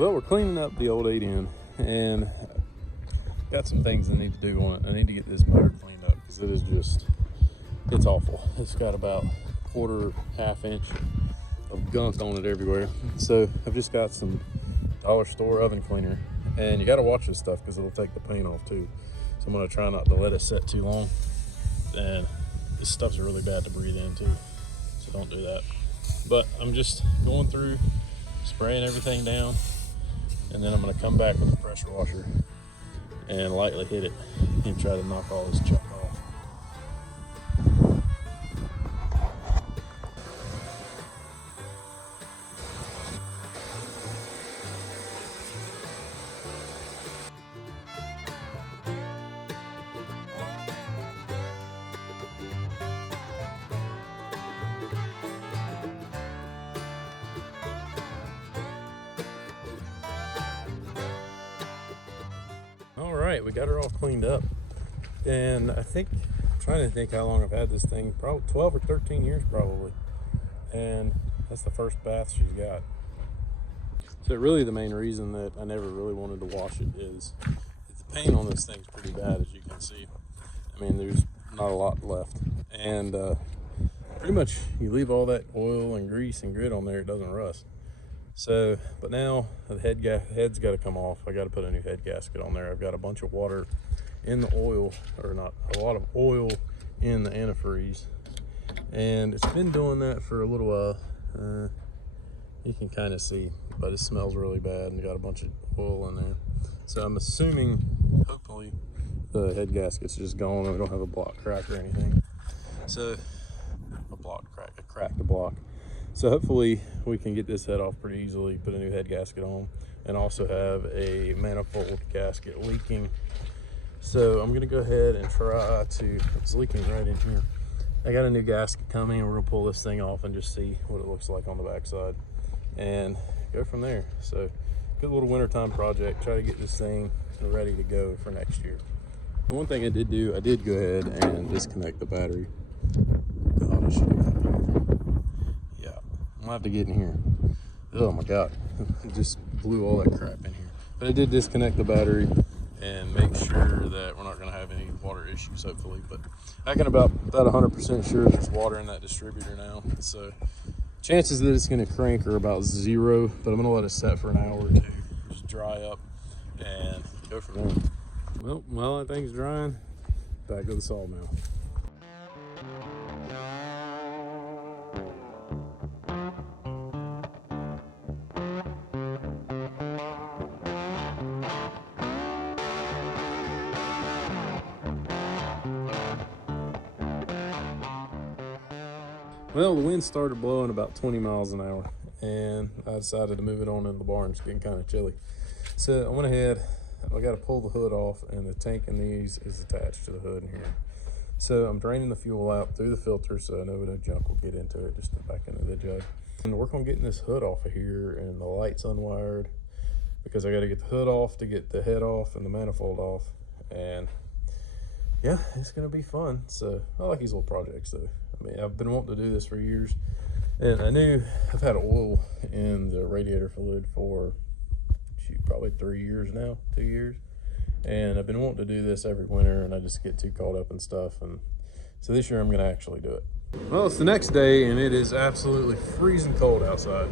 Well, we're cleaning up the old 8N and got some things I need to do on it. I need to get this motor cleaned up because it is just, it's awful. It's got about half inch of gunk on it everywhere. So I've just got some dollar store oven cleaner, and you got to watch this stuff because it'll take the paint off too. So I'm going to try not to let it set too long. And this stuff's really bad to breathe in too, so don't do that. But I'm just going through, spraying everything down, and then I'm going to come back with a pressure washer and lightly hit it and try to knock all this junk off. All right, we got her all cleaned up, and I'm trying to think how long I've had this thing, probably 12 or 13 years probably, and that's the first bath she's got. So really the main reason that I never really wanted to wash it is the paint on this thing's pretty bad, as you can see. I mean, there's not a lot left, and pretty much you leave all that oil and grease and grit on there, it doesn't rust. So, but now the head's got to come off. I got to put a new head gasket on there. I've got a bunch of water in the oil, or not, a lot of oil in the antifreeze, and it's been doing that for a little while. You can kind of see, but it smells really bad and got a bunch of oil in there. So I'm assuming, hopefully, the head gasket's just gone and we don't have a block crack or anything. So, a cracked block. So hopefully we can get this head off pretty easily, put a new head gasket on, and also have a manifold gasket leaking. So I'm gonna go ahead and try to, it's leaking right in here. I got a new gasket coming, and we're gonna pull this thing off and just see what it looks like on the backside and go from there. So good little wintertime project, try to get this thing ready to go for next year. One thing I did do, I did go ahead and disconnect the battery. God, I should have got there. I'll have to get in here. Oh my God, it just blew all that crap in here. But I did disconnect the battery and make sure that we're not gonna have any water issues, hopefully. But I can about 100% sure there's water in that distributor now. So chances that it's gonna crank are about 0, but I'm gonna let it set for an hour or 2, just dry up and go from there. Well, while that thing's drying, back to the sawmill. Well, the wind started blowing about 20 miles an hour, and I decided to move it on in the barn. It's getting kind of chilly. So I went ahead, I got to pull the hood off, and the tank in these is attached to the hood in here. So I'm draining the fuel out through the filter so I know no junk will get into it, just back into the jug. And work on getting this hood off of here and the lights unwired, because I got to get the hood off to get the head off and the manifold off. And yeah, it's going to be fun. So I like these little projects though. I mean, I've been wanting to do this for years, and I knew I've had oil in the radiator fluid for probably 3 years now, 2 years, and I've been wanting to do this every winter, and I just get too caught up in stuff. And so this year I'm going to actually do it. Well, it's the next day, and it is absolutely freezing cold outside.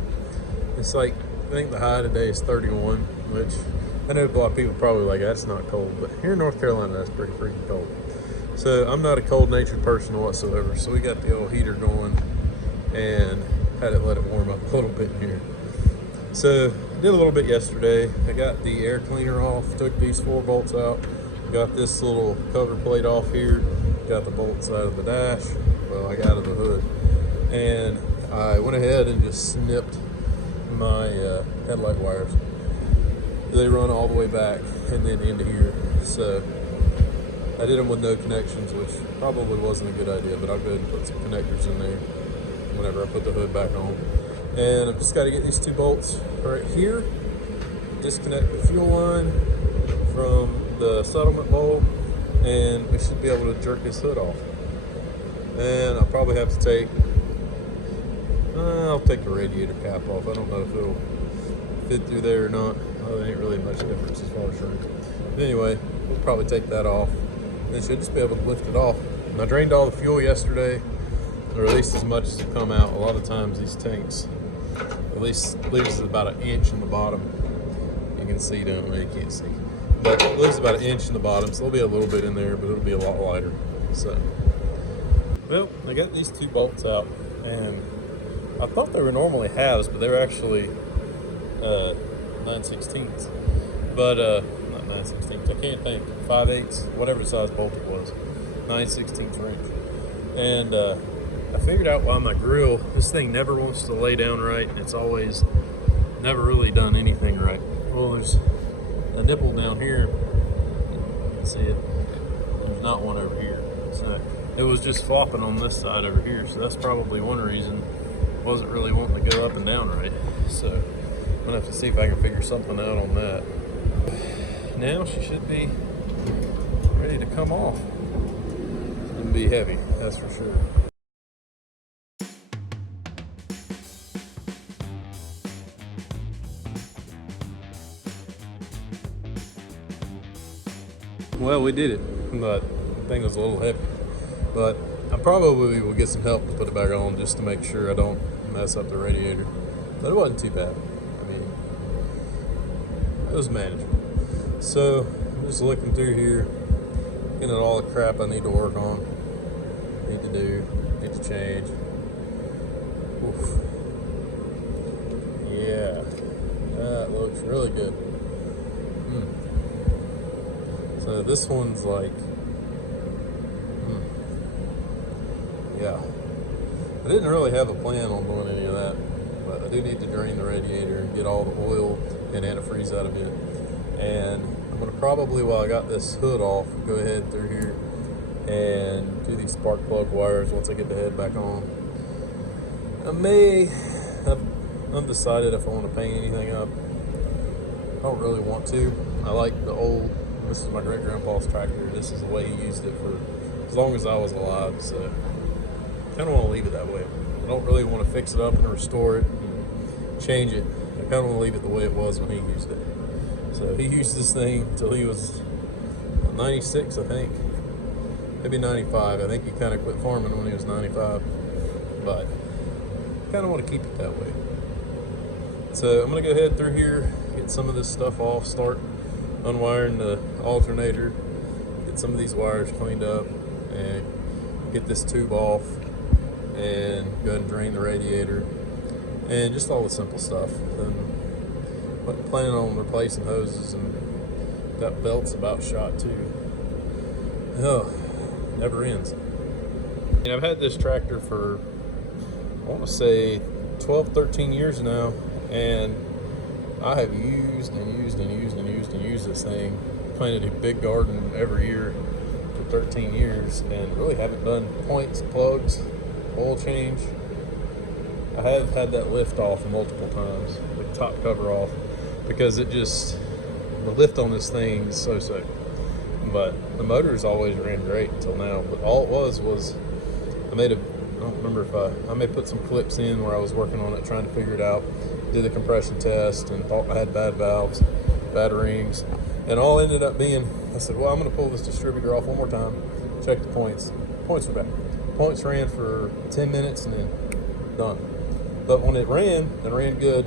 It's like, I think the high today is 31, which I know a lot of people probably like, that's not cold, but here in North Carolina, that's pretty freaking cold. So I'm not a cold-natured person whatsoever, so we got the old heater going and had it let it warm up a little bit in here. So did a little bit yesterday. I got the air cleaner off, took these 4 bolts out, got this little cover plate off here, got the bolts out of the dash, well, I got out of the hood, and I went ahead and just snipped my headlight wires. They run all the way back and then into here. So I did them with no connections, which probably wasn't a good idea, but I'll go ahead and put some connectors in there whenever I put the hood back on. And I've just got to get these 2 bolts right here, disconnect the fuel line from the settlement bowl, and we should be able to jerk this hood off. And I'll probably have to I'll take the radiator cap off. I don't know if it'll fit through there or not. There ain't really much difference as far as shrink. But anyway, we'll probably take that off. Then should just be able to lift it off. And I drained all the fuel yesterday, or at least as much as it come out. A lot of times these tanks at least leaves about an inch in the bottom. You can see down there, you can't see. But it leaves about an inch in the bottom, so there'll be a little bit in there, but it'll be a lot lighter. So, well, I got these two bolts out, and I thought they were normally halves, but they were actually 9/16ths. But not 9/16ths, I can't think. 5/8, whatever size bolt it was. 9/16 wrench. And I figured out why my grill, this thing never wants to lay down right, and it's always never really done anything right. Well, there's a nipple down here. You can see it. There's not one over here. So it was just flopping on this side over here. So that's probably one reason it wasn't really wanting to go up and down right. So I'm gonna have to see if I can figure something out on that. Now she should be ready to come off. It's gonna be heavy, that's for sure. Well, we did it, but the thing was a little heavy. But I probably will get some help to put it back on just to make sure I don't mess up the radiator. But it wasn't too bad. I mean, it was manageable. So I'm just looking through here, looking at all the crap I need to work on, need to do, need to change. Oof. Yeah, that looks really good. So this one's like, yeah. I didn't really have a plan on doing any of that, but I do need to drain the radiator and get all the oil and antifreeze out of it. And I'm gonna probably, while I got this hood off, go ahead through here and do these spark plug wires once I get the head back on. I may have undecided if I want to paint anything up. I don't really want to. I like the old, this is my great grandpa's tractor. This is the way he used it for as long as I was alive. So I kind of want to leave it that way. I don't really want to fix it up and restore it and change it. I kind of want to leave it the way it was when he used it. So he used this thing until he was 96, I think. Maybe 95. I think he kind of quit farming when he was 95. But I kind of want to keep it that way. So I'm going to go ahead through here, get some of this stuff off, start unwiring the alternator, get some of these wires cleaned up, and get this tube off, and go ahead and drain the radiator, and just all the simple stuff. Then planning on replacing hoses, and that belt's about shot too. Oh, never ends. And I've had this tractor for, I want to say 12, 13 years now, and I have used this thing. Planted a big garden every year for 13 years and really haven't done points, plugs, oil change. I have had that lift off multiple times, the top cover off, because it just, the lift on this thing is so. But the motor's always ran great until now. But all it was I made a, I don't remember if I may put some clips in where I was working on it, trying to figure it out, did the compression test and thought I had bad valves, bad rings, and all ended up being, I said, well, I'm going to pull this distributor off one more time, check the points. Points were back. Points ran for 10 minutes and then done. But when it ran good,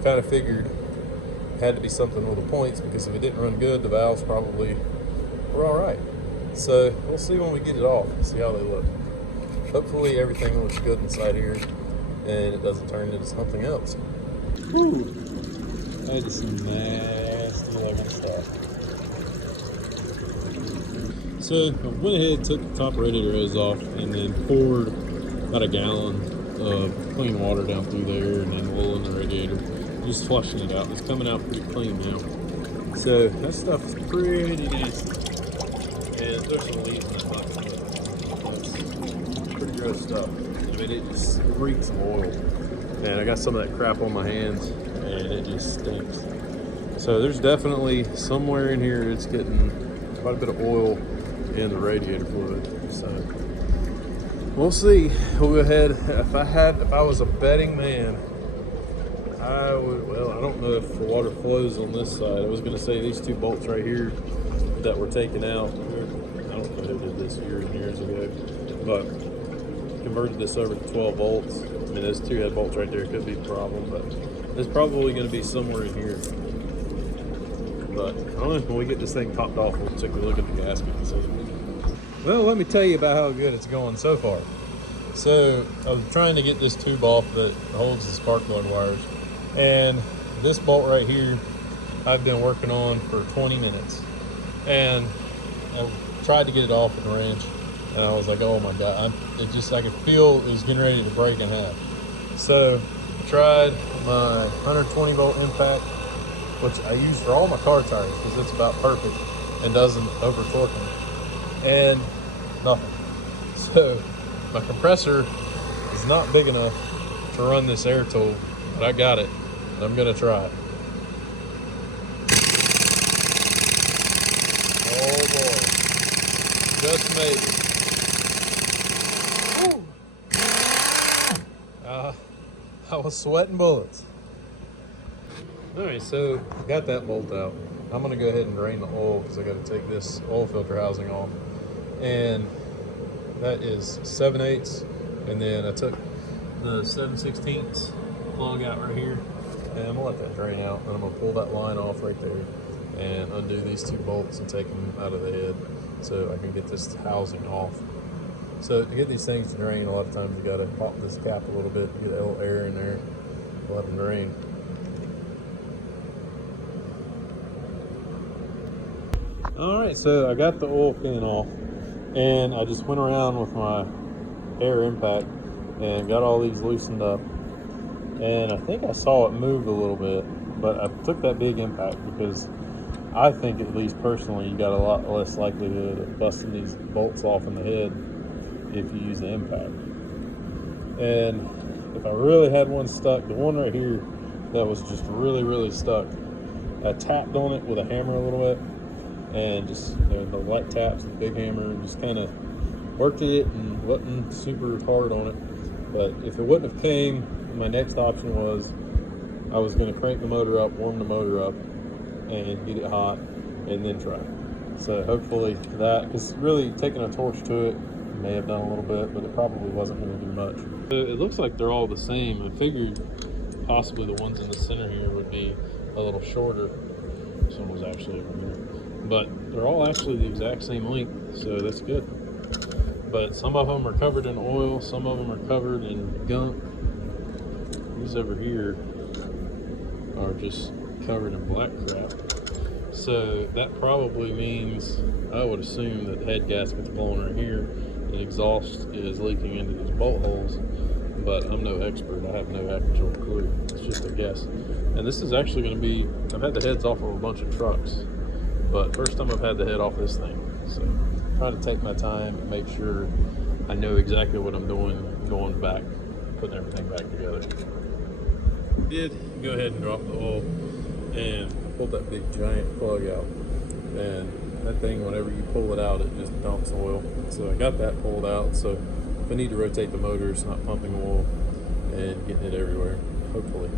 I kind of figured it had to be something with the points, because if it didn't run good, the valves probably were all right. So we'll see when we get it off, see how they look. Hopefully everything looks good inside here and it doesn't turn into something else. Whew. That is some nasty looking stuff. So I went ahead, took the top radiator hose off, and then poured about a gallon of clean water down through there, and then a little in the radiator, just flushing it out. It's coming out pretty clean now. So that stuff is pretty nasty. And there's some leaves in that box. That's pretty gross stuff. I mean, it just reeks of oil. And I got some of that crap on my hands, and it just stinks. So there's definitely somewhere in here it's getting quite a bit of oil in the radiator fluid. So we'll see. We'll go ahead. If I was a betting man, Well, I don't know if the water flows on this side. I was going to say these two bolts right here that were taken out. I don't know who did this years and years ago, but converted this over to 12 volts. I mean, those two head bolts right there could be the problem, but it's probably going to be somewhere in here. But I don't know, when we get this thing topped off, we'll take a look at the gasket and see. Well, let me tell you about how good it's going so far. So I'm trying to get this tube off that holds the spark plug wires, and this bolt right here I've been working on for 20 minutes, and I tried to get it off with a wrench, and I was like, oh my god, I could feel it was getting ready to break in half. So I tried my 120 volt impact, which I use for all my car tires because it's about perfect and doesn't over torque them, and nothing. So my compressor is not big enough to run this air tool, but I got it, and I'm gonna try it. Oh boy, just made it. I was sweating bullets. All right, so I got that bolt out. I'm gonna go ahead and drain the oil because I gotta take this oil filter housing off. And that is 7/8, and then I took the 7/16 plug out right here, and I'm gonna let that drain out, and I'm gonna pull that line off right there and undo these two bolts and take them out of the head so I can get this housing off. So to get these things to drain, a lot of times you gotta pop this cap a little bit, get a little air in there, let them drain. All right, so I got the oil pan off, and I just went around with my air impact and got all these loosened up, and I think I saw it move a little bit, but I took that big impact because I think, at least personally, you got a lot less likelihood of busting these bolts off in the head if you use the impact. And if I really had one stuck, the one right here that was just really stuck, I tapped on it with a hammer a little bit, and just the light taps and the big hammer, and just kind of worked it and wasn't super hard on it. But if it wouldn't have came, my next option was I was going to crank the motor up, warm the motor up, and get it hot, and then try. So hopefully that, because really taking a torch to it may have done a little bit, but it probably wasn't going to do much. So it looks like they're all the same. I figured possibly the ones in the center here would be a little shorter. This one was actually over here. But they're all actually the exact same length, so that's good. But some of them are covered in oil, some of them are covered in gunk. These over here are just covered in black crap. So that probably means, I would assume, that the head gasket's blowing right here and exhaust is leaking into these bolt holes. But I'm no expert, I have no actual clue. It's just a guess. And this is actually going to be, I've had the heads off of a bunch of trucks, but first time I've had the head off this thing. So try to take my time and make sure I know exactly what I'm doing, going back, putting everything back together. Did go ahead and drop the oil and pulled that big giant plug out, and that thing, whenever you pull it out, it just dumps oil. So I got that pulled out, so if I need to rotate the motor, it's not pumping oil and getting it everywhere, hopefully.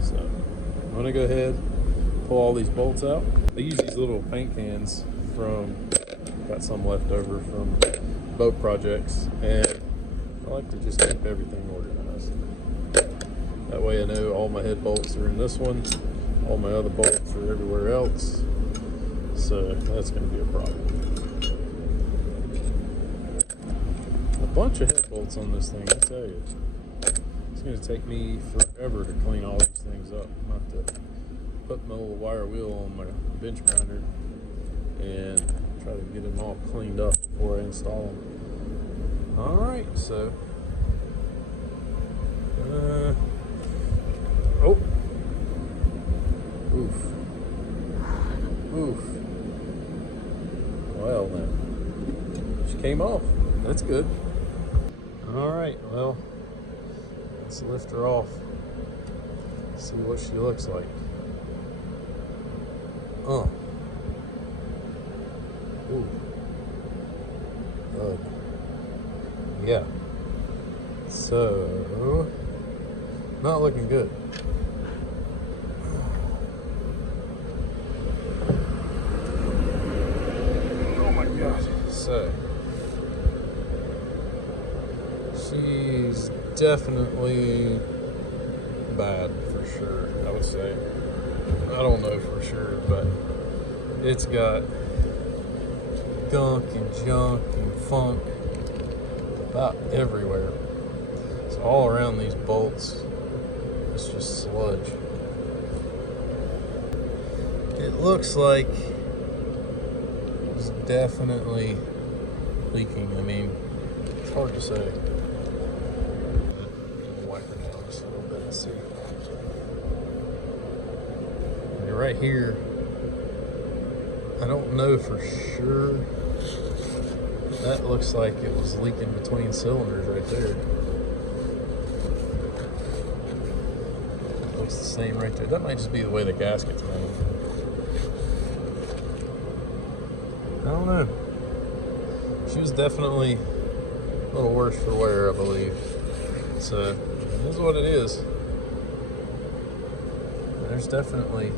So I'm gonna go ahead, pull all these bolts out. I use these little paint cans from, got some left over from boat projects, and I like to just keep everything organized. That way I know all my head bolts are in this one, all my other bolts are everywhere else, so that's going to be a problem. A bunch of head bolts on this thing, I tell you. It's going to take me forever to clean all these things up. I'm going to have to put my little wire wheel on my bench grinder and try to get them all cleaned up before I install them. Alright, so oh, oof. Well then, she came off. That's good. Alright, well, let's lift her off, see what she looks like. Oh. Ooh. Yeah. So Not looking good. Oh my gosh. So, she's definitely bad for sure, I would say. I don't know for sure, but it's got gunk and junk and funk about everywhere. It's all around these bolts. It's just sludge. It looks like it's definitely leaking. I mean, it's hard to say. Wipe her down just a little bit and see. And right here, I don't know for sure. That looks like it was leaking between cylinders right there. Looks the same right there. That might just be the way the gasket's made. I don't know. She was definitely a little worse for wear, I believe. So, it is what it is. There's definitely...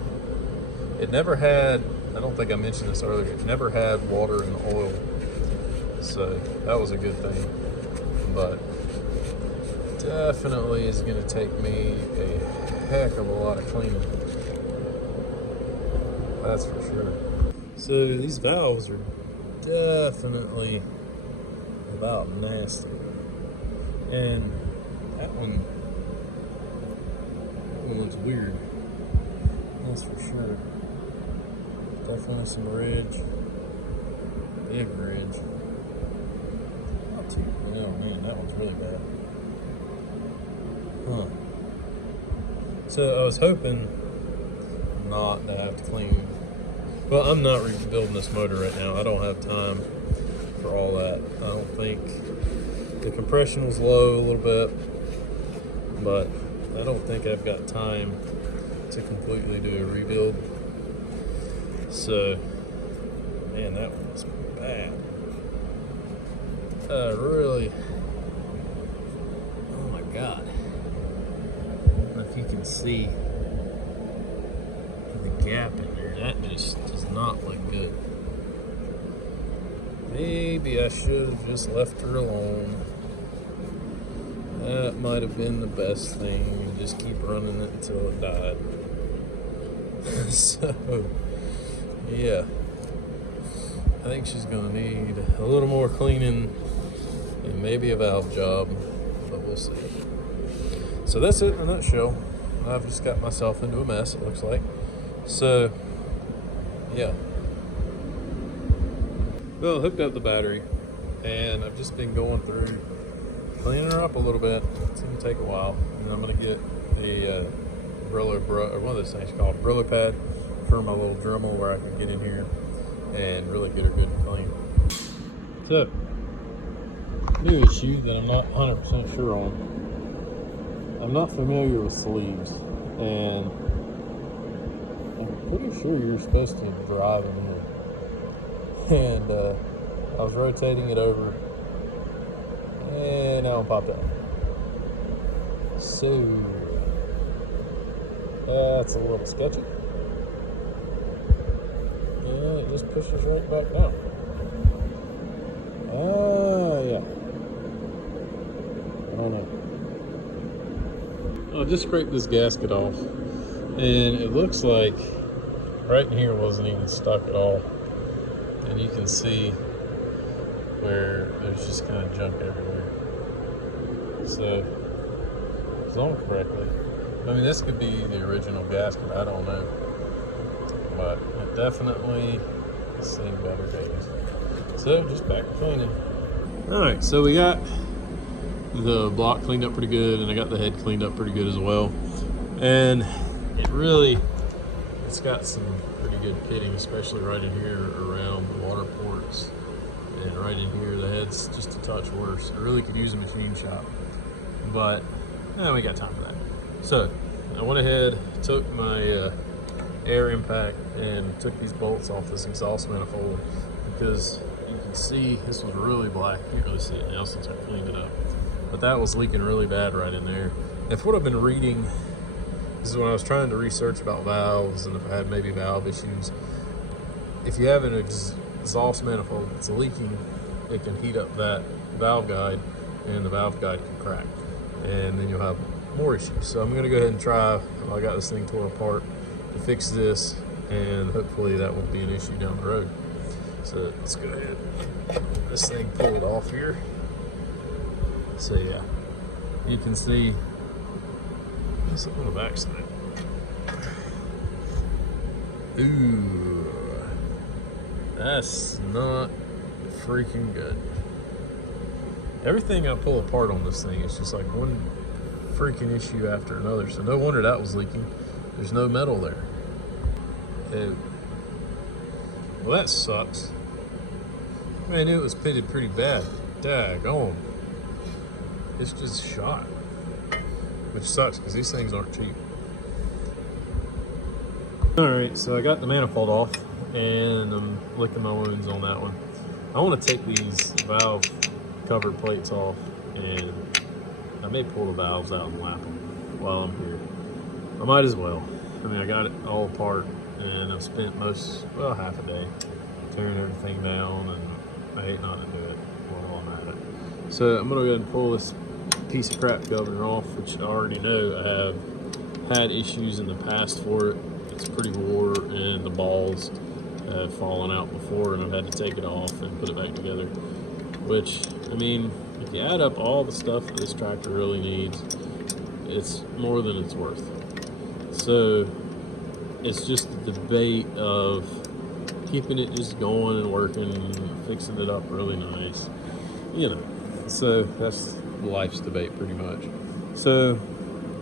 It never had... I don't think I mentioned this earlier. It never had water and oil. So, that was a good thing. But, definitely is going to take me a heck of a lot of cleaning. That's for sure. So, these valves are definitely about nasty. And that one's weird. That's for sure. Definitely some ridge. Big ridge. Not too, oh man, that one's really bad. Huh. So I was hoping not to have to clean. Well, I'm not rebuilding this motor right now. I don't have time for all that. I don't think the compression was low a little bit, but I don't think I've got time to completely do a rebuild. So, man, that one was bad. Really, oh my God. I don't know if you can see the gap in there. That just does not look good. Maybe I should have just left her alone. That might have been the best thing, and just keep running it until it died. So, yeah. I think she's gonna need a little more cleaning and maybe a valve job, but we'll see. So that's it in a nutshell. I've just got myself into a mess, it looks like. So, yeah. Well, I hooked up the battery, and I've just been going through cleaning her up a little bit. It's gonna take a while, and I'm gonna get a or one of those things called Brillo pad for my little Dremel where I can get in here and really get her good and clean. So, new issue that I'm not 100% sure on. I'm not familiar with sleeves, and I'm pretty sure you're supposed to drive them in. And I was rotating it over, and now it popped up. So that's a little sketchy. And it just pushes right back down. Yeah. I don't know. I just scraped this gasket off, and it looks like right in here wasn't even stuck at all. And you can see where there's just kind of junk everywhere. So, if I'm correctly, I mean, this could be the original gasket, I don't know. But it definitely has seen better days. So, just back to cleaning. Alright, so we got the block cleaned up pretty good, and I got the head cleaned up pretty good as well. And it's got some pretty good pitting, especially right in here around the water ports. And right in here, the head's just a touch worse. I really could use a machine shop, but we got time for that. So I went ahead, took my air impact and took these bolts off this exhaust manifold, because you can see this was really black. You can't really see it now since I cleaned it up, but that was leaking really bad right in there. If what I've been reading is when I was trying to research about valves and if I had maybe valve issues, if you have an exhaust manifold that's leaking, it can heat up that valve guide and the valve guide can crack and then you'll have more issues. So I'm going to go ahead and try, I got this thing tore apart, to fix this, and hopefully that won't be an issue down the road. So let's go ahead and get this thing pulled off here. So yeah, you can see this on the back side. Ooh, that's not freaking good. Everything I pull apart on this thing is just like one freaking issue after another. So no wonder that was leaking. There's no metal there. Well, that sucks. I knew it was pitted pretty bad. Daggone. It's just shot. Which sucks because these things aren't cheap. Alright, so I got the manifold off and I'm licking my wounds on that one. I want to take these valve cover plates off and I may pull the valves out and lap them while I'm here. I might as well. I mean, I got it all apart and I've spent half a day tearing everything down, and I hate not to do it while I'm at it. So I'm gonna go ahead and pull this piece of crap governor off, which I already know I have had issues in the past for it. It's pretty wore and the balls have fallen out before and I've had to take it off and put it back together. Which, I mean, if you add up all the stuff that this tractor really needs, it's more than it's worth. So it's just the debate of keeping it just going and working, fixing it up really nice, you know. So that's life's debate pretty much. So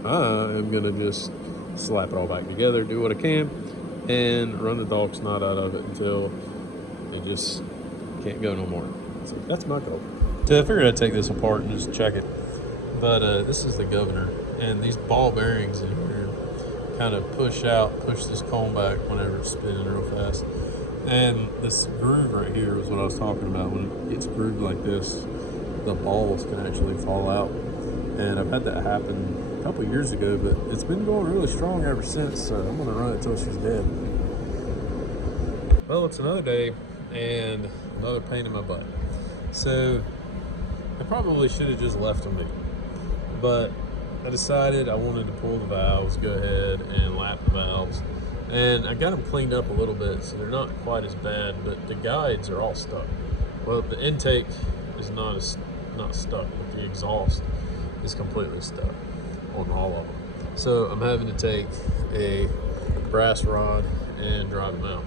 I am gonna just slap it all back together, do what I can, and run the dog snot out of it until it just can't go no more. So that's my goal. So I figured I'd take this apart and just check it. But this is the governor, and these ball bearings in here kind of push this comb back whenever it's spinning real fast. And this groove right here is what I was talking about. When it gets grooved like this, the balls can actually fall out. And I've had that happen a couple years ago, but it's been going really strong ever since, so I'm gonna run it till she's dead. Well, it's another day and another pain in my butt. So I probably should have just left them be, but I decided I wanted to pull the valves, go ahead and lap the valves, and I got them cleaned up a little bit so they're not quite as bad, but the guides are all stuck. Well, the intake is not stuck, but the exhaust is completely stuck on all of them. So I'm having to take a brass rod and drive them out.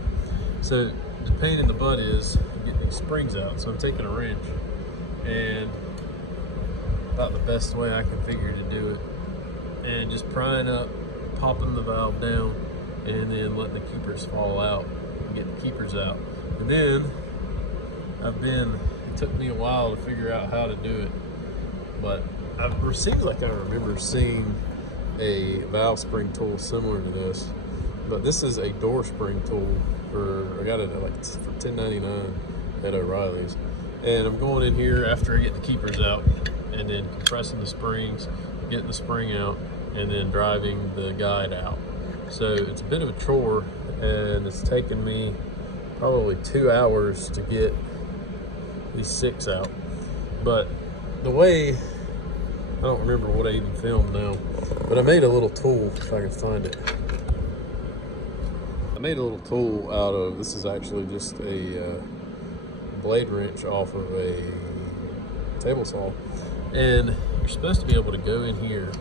So the pain in the butt is getting these springs out, so I'm taking a wrench and about the best way I can figure to do it, and just prying up, popping the valve down, and then letting the keepers fall out and get the keepers out. And then it took me a while to figure out how to do it, but it seems like I remember seeing a valve spring tool similar to this, but this is a door spring tool I got it for $10.99 at O'Reilly's. And I'm going in here after I get the keepers out and then compressing the springs, getting the spring out, and then driving the guide out. So it's a bit of a chore, and it's taken me probably 2 hours to get these 6 out. But the way, I don't remember what I even filmed now, but I made a little tool, if I can find it. I made a little tool out of, this is actually just a blade wrench off of a table saw. And you're supposed to be able to go in here,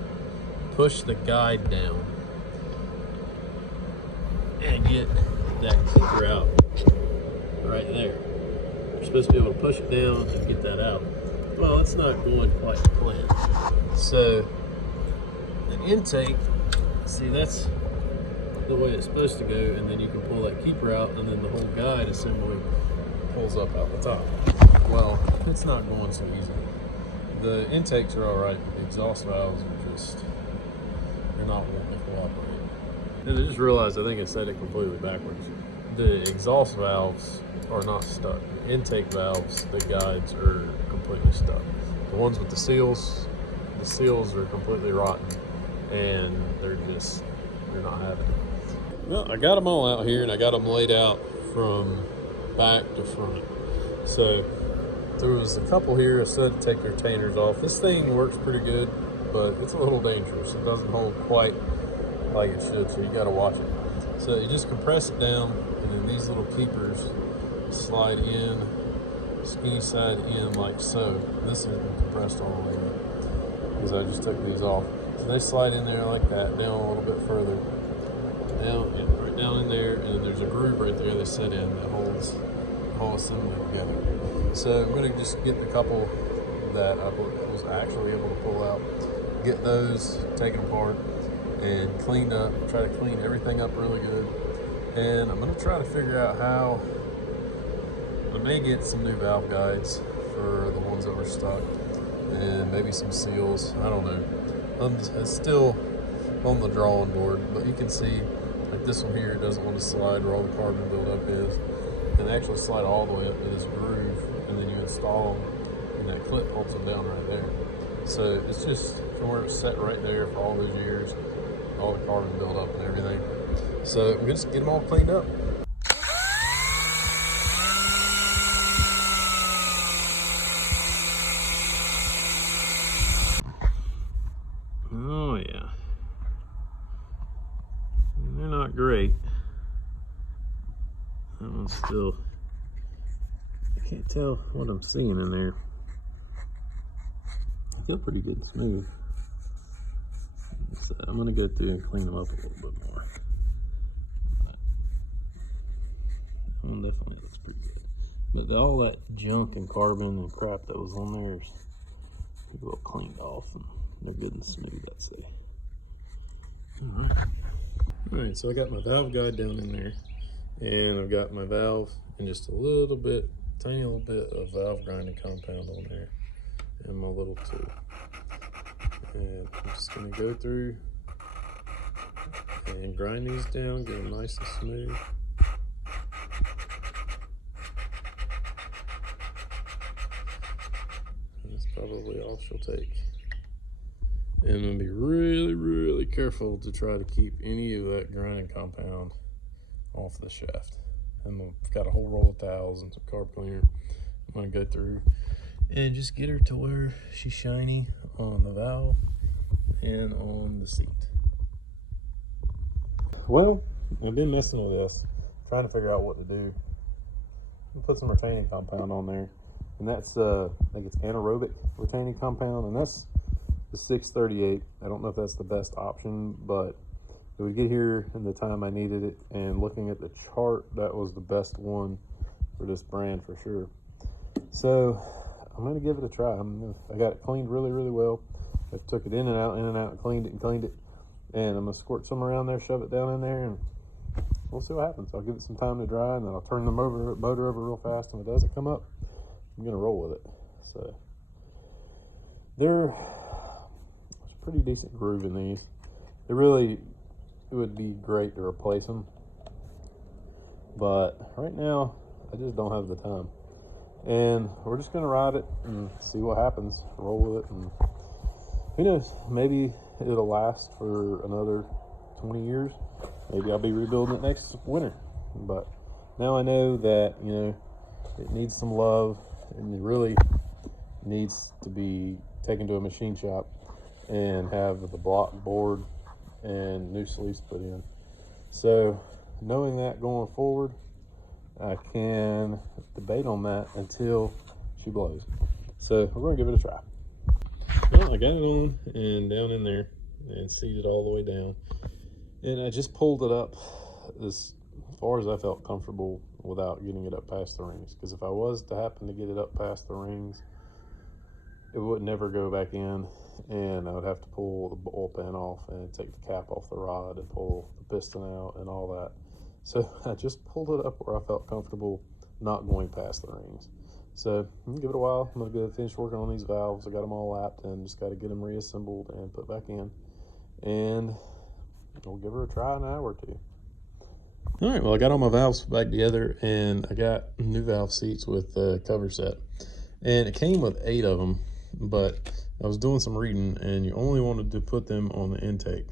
push the guide down, and get that keeper out right there. You're supposed to be able to push it down and get that out. Well, it's not going quite to plan. So the intake, see, that's the way it's supposed to go, and then you can pull that keeper out, and then the whole guide assembly pulls up out the top. Well, it's not going so easy. The intakes are all right, but the exhaust valves are just, they're not wanting to cooperate. And I just realized I think I said it completely backwards. The exhaust valves are not stuck. The intake valves, the guides are completely stuck. The ones with the seals are completely rotten. and they're not having it. Well, I got them all out here, and I got them laid out from back to front. So there was a couple here I said to take their retainers off. This thing works pretty good, but it's a little dangerous. It doesn't hold quite like it should, so you got to watch it. So you just compress it down, and then these little keepers slide in, skinny side in like so. This has been compressed all the way in because I just took these off. So they slide in there like that, down a little bit further, down, yeah, right down in there, and then there's a groove right there they set in that holds the whole assembly together. So I'm going to just get the couple that I was actually able to pull out, get those taken apart and cleaned up, try to clean everything up really good. And I'm going to try to figure out how I may get some new valve guides for the ones that were stuck, and maybe some seals. I don't know. It's still on the drawing board, but you can see like this one here doesn't want to slide where all the carbon buildup is, and they actually slide all the way up to this groove, and then you install them, and that clip holds them down right there. So it's just from where it's set right there for all those years, all the carbon buildup and everything. So we'll just get them all cleaned up. Oh yeah, they're not great. That one's still, I can't tell what I'm seeing in there. I feel pretty good and smooth. So I'm gonna go through and clean them up a little bit more. That one definitely looks pretty good. But all that junk and carbon and crap that was on there is well cleaned off, and they're good and smooth, I'd say. Alright, so I got my valve guide down in there, and I've got my valve and just a little bit, tiny little bit of valve grinding compound on there, and my little tool. And I'm just going to go through and grind these down, get them nice and smooth. And that's probably all she'll take. And I'm going to be really, really careful to try to keep any of that grinding compound off the shaft. And I've got a whole roll of towels and some carb cleaner. I'm going to go through and just get her to where she's shiny on the valve and on the seat. Well, I've been messing with this, trying to figure out what to do. I'll put some retaining compound on there, and that's I think it's anaerobic retaining compound, and that's the 638. I don't know if that's the best option, but it would get here in the time I needed it, and looking at the chart, that was the best one for this brand for sure. So I'm gonna give it a try. I got it cleaned really, really well. I took it in and out, and cleaned it. And I'm gonna squirt some around there, shove it down in there, and we'll see what happens. I'll give it some time to dry, and then I'll turn the motor over real fast. And if it doesn't come up, I'm gonna roll with it. So there's a pretty decent groove in these. It would be great to replace them, but right now I just don't have the time. And we're just gonna ride it and see what happens, roll with it, and who knows, maybe it'll last for another 20 years. Maybe I'll be rebuilding it next winter. But now I know that, you know, it needs some love, and it really needs to be taken to a machine shop and have the block board and new sleeves put in. So knowing that going forward, I can debate on that until she blows. So we're gonna give it a try. Well, I got it on and down in there and seated all the way down, and I just pulled it up as far as I felt comfortable without getting it up past the rings, because if I was to happen to get it up past the rings, it would never go back in, and I would have to pull the oil pan off and take the cap off the rod and pull the piston out and all that. So I just pulled it up where I felt comfortable not going past the rings. So I'm gonna give it a while. I'm gonna go finish working on these valves. I got them all lapped and just got to get them reassembled and put back in, and we'll give her a try in an hour or two. All right, well, I got all my valves back together, and I got new valve seats with the cover set, and it came with 8 of them, but I was doing some reading, and you only wanted to put them on the intake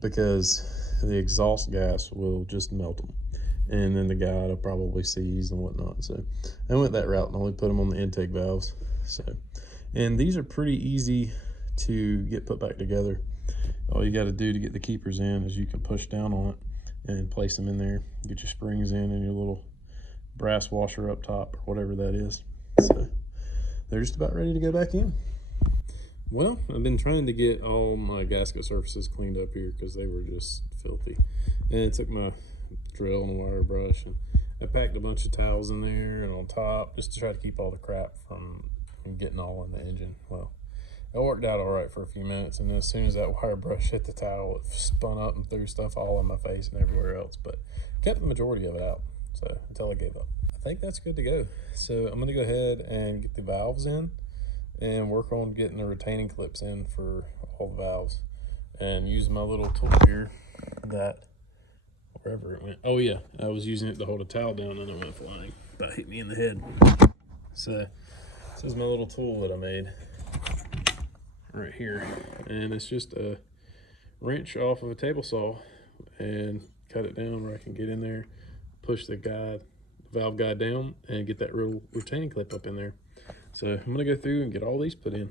because the exhaust gas will just melt them, and then the guide will probably seize and whatnot. So I went that route and only put them on the intake valves. So, and these are pretty easy to get put back together. All you got to do to get the keepers in is you can push down on it and place them in there, get your springs in and your little brass washer up top or whatever that is. So they're just about ready to go back in. Well, I've been trying to get all my gasket surfaces cleaned up here because they were just filthy. And I took my drill and a wire brush, and I packed a bunch of towels in there and on top just to try to keep all the crap from getting all in the engine. Well, it worked out all right for a few minutes, and then as soon as that wire brush hit the towel, it spun up and threw stuff all in my face and everywhere else, but kept the majority of it out, so until I gave up. I think that's good to go. So I'm gonna go ahead and get the valves in and work on getting the retaining clips in for all the valves, and use my little tool here that, wherever it went, oh yeah, I was using it to hold a towel down and it went flying, about hit me in the head. So this is my little tool that I made right here, and it's just a wrench off of a table saw and cut it down where I can get in there, push the valve guide down, and get that real retaining clip up in there. So I'm gonna go through and get all these put in.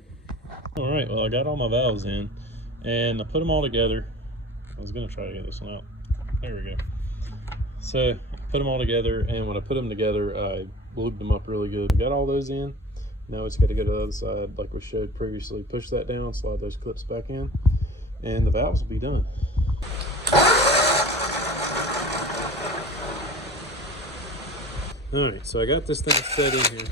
All right, well, I got all my valves in and I put them all together. I was gonna try to get this one out. There we go. So I put them all together, and when I put them together, I lubed them up really good. Got all those in. Now it's got to go to the other side like we showed previously. Push that down, slide those clips back in, and the valves will be done. All right, so I got this thing set in here,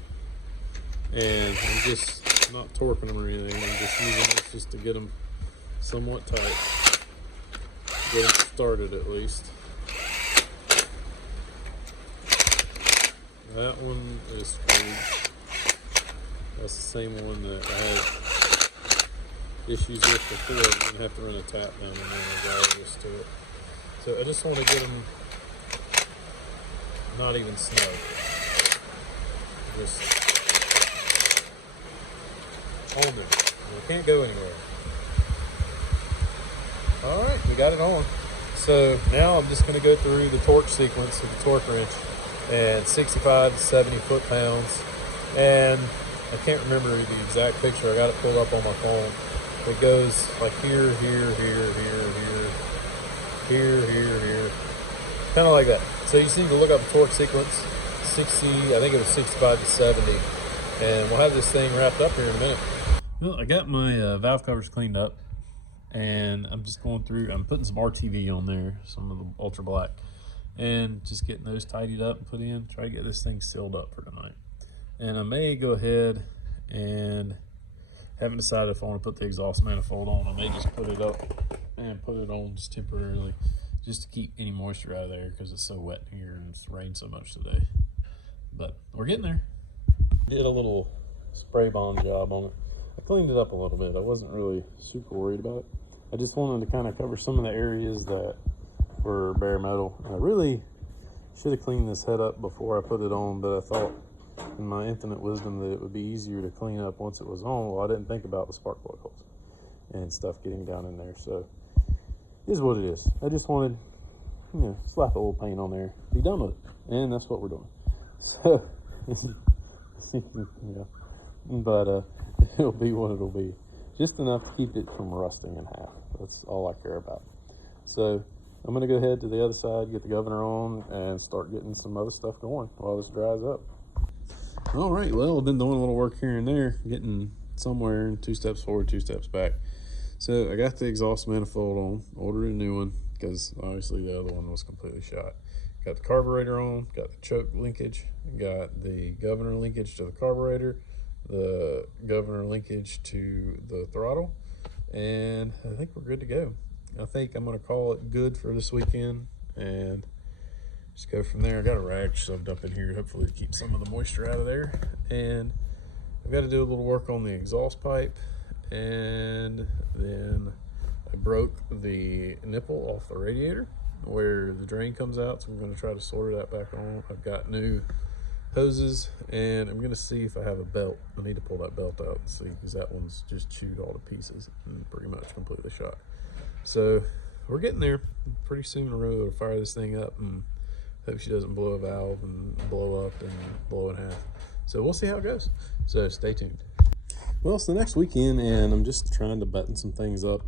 and I'm just not torquing them or anything. I'm just using this just to get them somewhat tight, get them started at least. That one is screwed. That's the same one that I had issues with before. I'm gonna have to run a tap down and then I'll get used to it. So I just want to get them not even snug. Just on them. They can't go anywhere. All right, we got it on. So now I'm just going to go through the torque sequence of the torque wrench, and 65 to 70 foot-pounds. And I can't remember the exact picture. I got it pulled up on my phone. It goes like here, here, here, here, here, here, here, kind of like that. So you just need to look up the torque sequence. 60, I think it was 65 to 70, and we'll have this thing wrapped up here in a minute. Well, I got my valve covers cleaned up, and I'm just going through. I'm putting some RTV on there, some of the ultra black, and just getting those tidied up and put in. Try to get this thing sealed up for tonight. And I may go ahead and, haven't decided if I want to put the exhaust manifold on. I may just put it up and put it on just temporarily, just to keep any moisture out of there because it's so wet here and it's rained so much today. But we're getting there. Did a little spray bond job on it. I cleaned it up a little bit. I wasn't really super worried about it. I just wanted to kind of cover some of the areas that were bare metal. And I really should have cleaned this head up before I put it on, but I thought in my infinite wisdom that it would be easier to clean up once it was on. Well, I didn't think about the spark plug holes and stuff getting down in there. So it is what it is. I just wanted, slap a little paint on there, be done with it. And that's what we're doing. So, yeah, but it'll be what it'll be. Just enough to keep it from rusting in half. That's all I care about. So I'm gonna go ahead to the other side, get the governor on, and start getting some other stuff going while this dries up. All right, well, I've been doing a little work here and there, getting somewhere 2 steps forward, 2 steps back. So I got the exhaust manifold on, ordered a new one, because obviously the other one was completely shot. Got the carburetor on, got the choke linkage, got the governor linkage to the carburetor, the governor linkage to the throttle, and I think we're good to go. I think I'm gonna call it good for this weekend and just go from there. I got a rag shoved up in here, hopefully to keep some of the moisture out of there. And I've got to do a little work on the exhaust pipe, and then I broke the nipple off the radiator where the drain comes out, so I'm going to try to solder that back on. I've got new hoses, and I'm gonna see if I have a belt. I need to pull that belt out and see, because that one's just chewed all to pieces and pretty much completely shot. So we're getting there. Pretty soon we're going to fire this thing up and hope she doesn't blow a valve and blow up and blow in half. So we'll see how it goes. So stay tuned. Well, it's the next weekend and I'm just trying to button some things up.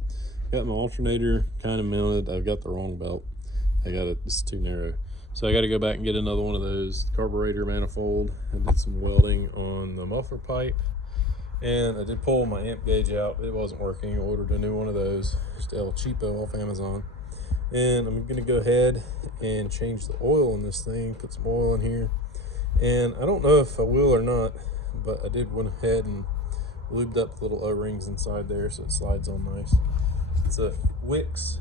Got my alternator kind of mounted. I've got the wrong belt. I got it, it's too narrow. So I got to go back and get another one of those. Carburetor manifold. I did some welding on the muffler pipe. And I did pull my amp gauge out. It wasn't working. I ordered a new one of those. Just El Cheapo off Amazon. And I'm going to go ahead and change the oil in this thing. Put some oil in here. And I don't know if I will or not, but I did went ahead and lubed up the little O-rings inside there so it slides on nice. It's a Wix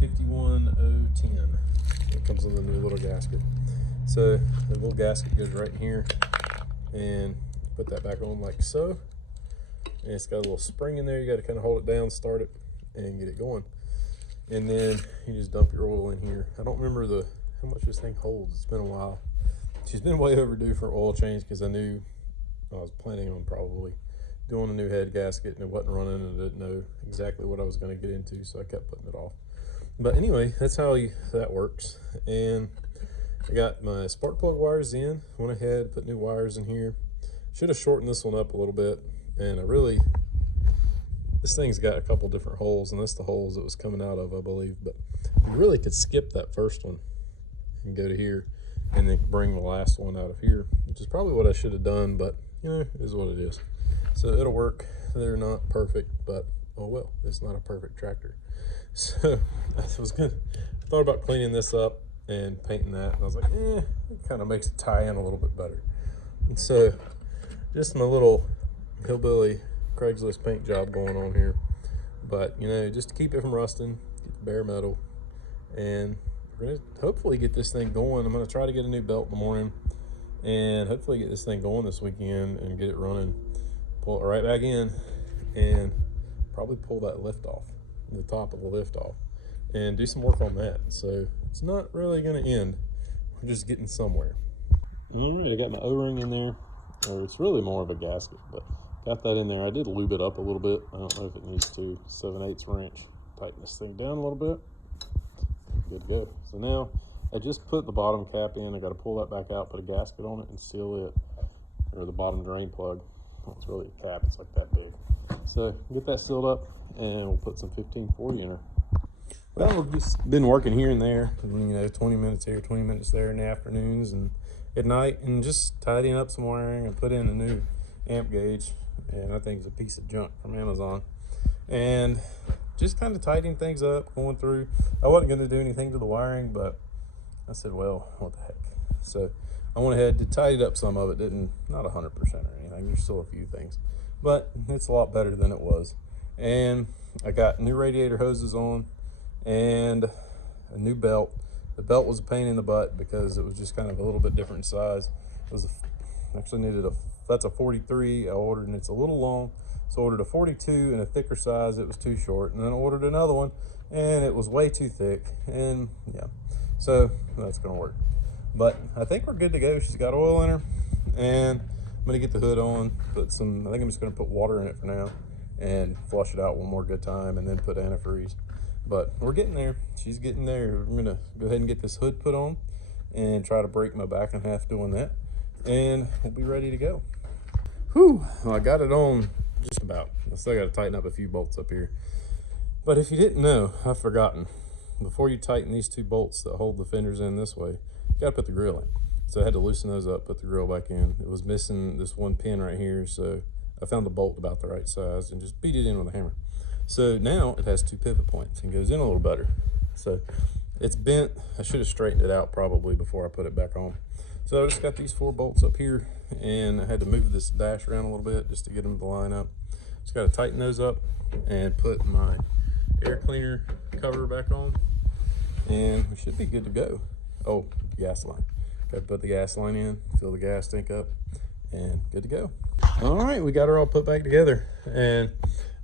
51010. It comes with a new little gasket. So the little gasket goes right in here, and put that back on like so. And it's got a little spring in there. You got to kind of hold it down, start it, and get it going. And then you just dump your oil in here. I don't remember how much this thing holds. It's been a while. She's been way overdue for oil change because I knew I was planning on probably doing a new head gasket, and it wasn't running, and I didn't know exactly what I was going to get into, so I kept putting it off. But anyway, that's how that works. And I got my spark plug wires in. Went ahead, put new wires in here. Should have shortened this one up a little bit. And this thing's got a couple different holes, and that's the holes it was coming out of, I believe. But you really could skip that first one and go to here, and then bring the last one out of here, which is probably what I should have done, but you know, it is what it is. So it'll work. They're not perfect, but oh well, it's not a perfect tractor. So I thought about cleaning this up and painting that, and I was like, it kind of makes it tie in a little bit better. And so just my little hillbilly Craigslist paint job going on here, but you know, just to keep it from rusting, get the bare metal, and we're gonna hopefully get this thing going. I'm gonna try to get a new belt in the morning and hopefully get this thing going this weekend and get it running, pull it right back in, and probably pull that lift off, the top of the lift off, and do some work on that. So it's not really going to end. We're just getting somewhere. All right, I got my O-ring in there, or it's really more of a gasket, but got that in there. I did lube it up a little bit. I don't know if it needs to. 7/8 wrench. Tighten this thing down a little bit. Good to go. So now I just put the bottom cap in. I got to pull that back out, put a gasket on it, and seal it, or the bottom drain plug. It's really a cap. It's like that big. So get that sealed up, and we'll put some 1540 in her. Well, I've just been working here and there, you know, 20 minutes here, 20 minutes there in the afternoons and at night, and just tidying up some wiring. I put in a new amp gauge, and I think it's a piece of junk from Amazon, and just kind of tidying things up, going through. I wasn't going to do anything to the wiring, but I said, well, what the heck. So I went ahead to tidy up some of it. Not 100% or anything. There's still a few things, but it's a lot better than it was. And I got new radiator hoses on and a new belt. The belt was a pain in the butt because it was just kind of a little bit different size. It was that's a 43 I ordered, and it's a little long. So I ordered a 42 in a thicker size. It was too short. And then I ordered another one, and it was way too thick. And yeah, so that's gonna work. But I think we're good to go. She's got oil in her, and I'm gonna get the hood on, I think I'm just gonna put water in it for now and flush it out one more good time, and then put antifreeze. But we're getting there. She's getting there. I'm gonna go ahead and get this hood put on and try to break my back in half doing that, and we'll be ready to go. Whew, well, I got it on just about. I still gotta tighten up a few bolts up here. But if you didn't know, I've forgotten. Before you tighten these two bolts that hold the fenders in this way, you gotta put the grill in. So I had to loosen those up, put the grill back in. It was missing this one pin right here, so I found the bolt about the right size and just beat it in with a hammer. So now it has 2 pivot points and goes in a little better. So it's bent. I should have straightened it out probably before I put it back on. So I just got these 4 bolts up here, and I had to move this dash around a little bit just to get them to line up. Just got to tighten those up and put my air cleaner cover back on, and we should be good to go. Oh, gas line. Got to put the gas line in, fill the gas tank up, and good to go. All right, we got her all put back together, and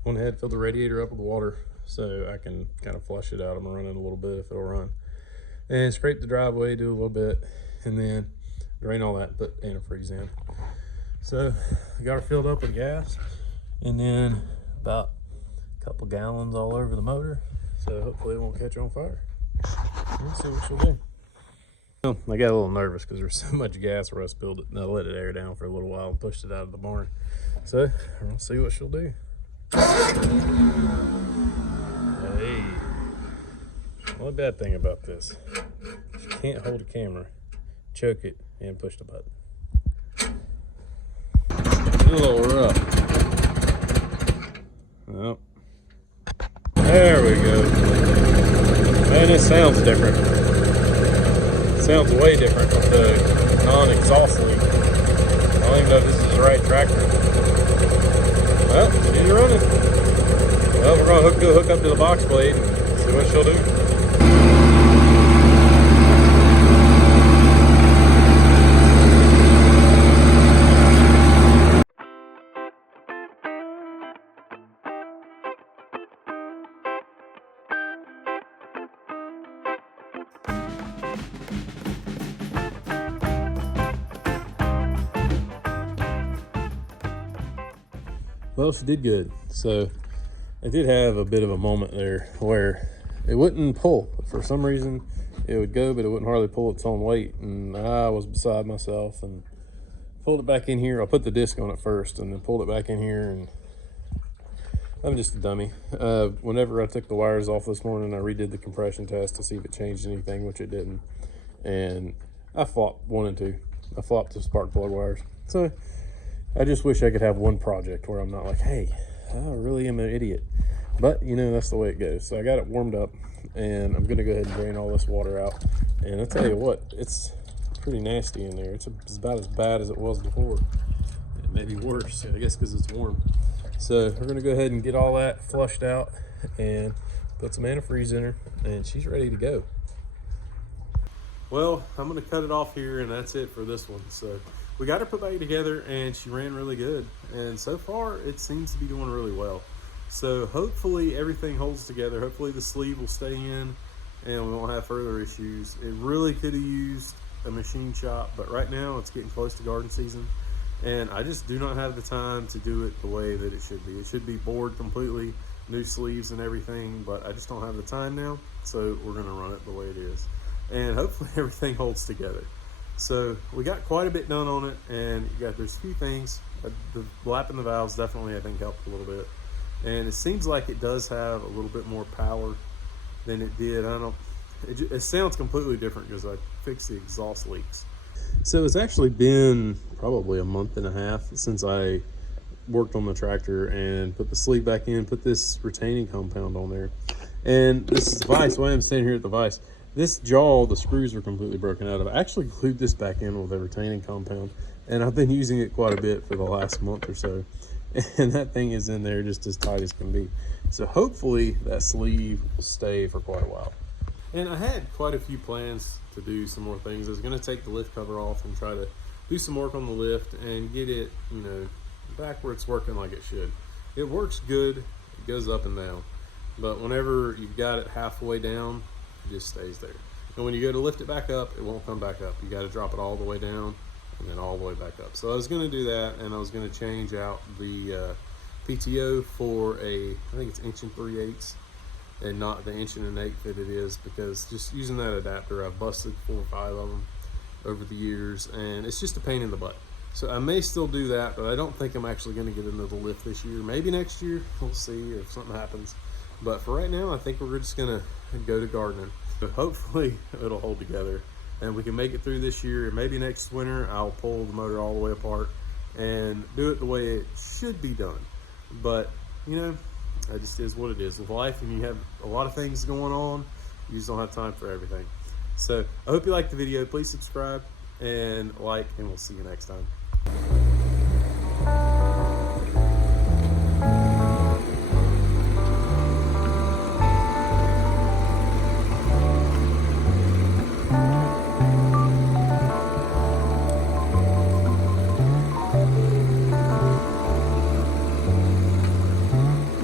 went ahead and filled the radiator up with water so I can kind of flush it out. I'm gonna run it a little bit if it'll run, and scrape the driveway, do a little bit, and then I'm drain all that, put antifreeze in. So we got her filled up with gas, and then about a couple gallons all over the motor. So hopefully it won't catch on fire. Let's see what she'll do. Well, I got a little nervous because there's so much gas where I spilled it, and I let it air down for a little while and pushed it out of the barn. So we're gonna see what she'll do. Hey, only bad thing about this, you can't hold a camera, choke it, and push the button. A little rough. Oh, there we go. Man, it sounds different. It sounds way different with the non-exhaust leak. I don't even know if this is the right tractor. Well, she's running. Well, we're gonna go hook up to the box blade and see what she'll do. Well, she did good. So I did have a bit of a moment there where it wouldn't pull. For some reason, it would go, but it wouldn't hardly pull its own weight. And I was beside myself and pulled it back in here. I put the disc on it first and then pulled it back in here. And I'm just a dummy. Whenever I took the wires off this morning, I redid the compression test to see if it changed anything, which it didn't. And I flopped 1 and 2. I flopped the spark plug wires. So I just wish I could have one project where I'm not like, hey, I really am an idiot. But, you know, that's the way it goes. So I got it warmed up, and I'm going to go ahead and drain all this water out. And I'll tell you what, it's pretty nasty in there. It's about as bad as it was before. It may be worse, I guess, because it's warm. So we're going to go ahead and get all that flushed out and put some antifreeze in her, and she's ready to go. Well, I'm going to cut it off here, and that's it for this one. So we got her put back together, and she ran really good. And so far, it seems to be doing really well. So hopefully everything holds together. Hopefully the sleeve will stay in, and we won't have further issues. It really could have used a machine shop, but right now it's getting close to garden season, and I just do not have the time to do it the way that it should be. It should be bored completely, new sleeves and everything, but I just don't have the time now. So we're going to run it the way it is, and hopefully everything holds together. So we got quite a bit done on it, and there's a few things. The lapping the valves definitely, I think, helped a little bit, and it seems like it does have a little bit more power than it did. It sounds completely different because I fixed the exhaust leaks. So it's actually been probably a month and a half since I worked on the tractor and put the sleeve back in, put this retaining compound on there, and this is the vise. While I'm standing here at the vise, this jaw, the screws are completely broken out of it. I actually glued this back in with a retaining compound, and I've been using it quite a bit for the last month or so. And that thing is in there just as tight as can be. So hopefully that sleeve will stay for quite a while. And I had quite a few plans to do some more things. I was gonna take the lift cover off and try to do some work on the lift and get it, you know, back where it's working like it should. It works good, it goes up and down. But whenever you've got it halfway down, it just stays there. And when you go to lift it back up, it won't come back up. You got to drop it all the way down and then all the way back up. So I was going to do that, and I was going to change out the PTO for I think it's 1 3/8 and not the 1 1/8 that it is, because just using that adapter, I've busted 4 or 5 of them over the years, and it's just a pain in the butt. So I may still do that, but I don't think I'm actually going to get into the lift this year. Maybe next year, we'll see if something happens. But for right now, I think we're just gonna go to gardening. So hopefully it'll hold together and we can make it through this year. And maybe next winter, I'll pull the motor all the way apart and do it the way it should be done. But, you know, it just is what it is with life, and you have a lot of things going on. You just don't have time for everything. So I hope you liked the video. Please subscribe and like, and we'll see you next time.